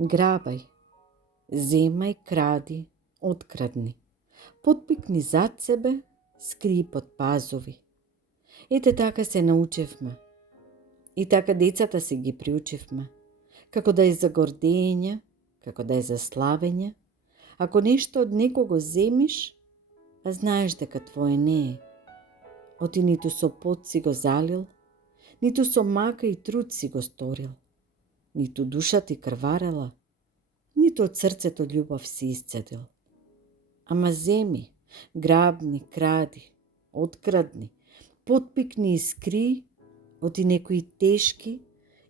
Грабај, земај, кради, открадни. Потпикни зад себе, скри под пазови. Ете така се научевме. И така децата се ги приучивме. Како да е за гордење, како да е за славење. Ако нешто од некого земиш, а знаеш дека твое не е. Оти ниту со пот си го залил, ниту со мака и труд си го сторил, ниту душа ти крварела, ниту од срцето љубов си исцедил. Ама земи, грабни, кради, открадни, потпикни и скри, оти некои тешки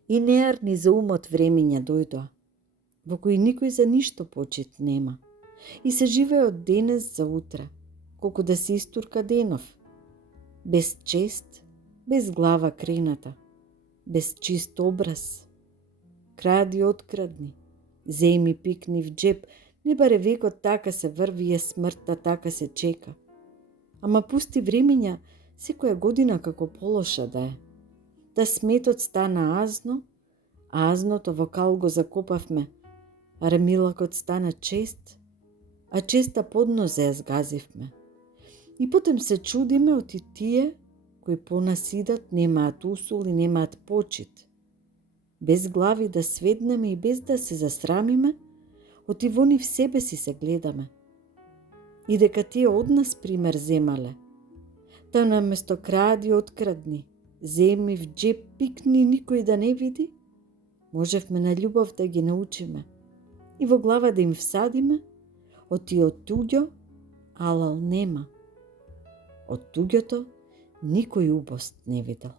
и неарни за умот времиња дојдоа, во кои никој за ништо почит нема, и се живее од денес за утре, колку да се истурка денов, без чест, без глава крената, без чист образ. Кради, открадни, земи, пикни в джеп, не баре векот така се врви, е смртта така се чека. Ама пусти времиња секоја година како полоша да е. Да сметот стана азно, а азното во кал го закопавме, а ремилакот стана чест, а честа поднозе ја згазивме. И потем се чудиме оти тие кои по нас идат, немаат усул и немаат почит. Без глави да сведнеме и без да се засрамиме, оти во нив себе си се гледаме. И дека тие од нас пример земале. Та наместо кради, открадни, земи в джеп, пикни, никој да не види, можевме на љубов да ги научиме и во глава да им всадиме, оти од туѓо алал нема. Од туѓото никој убост не видел.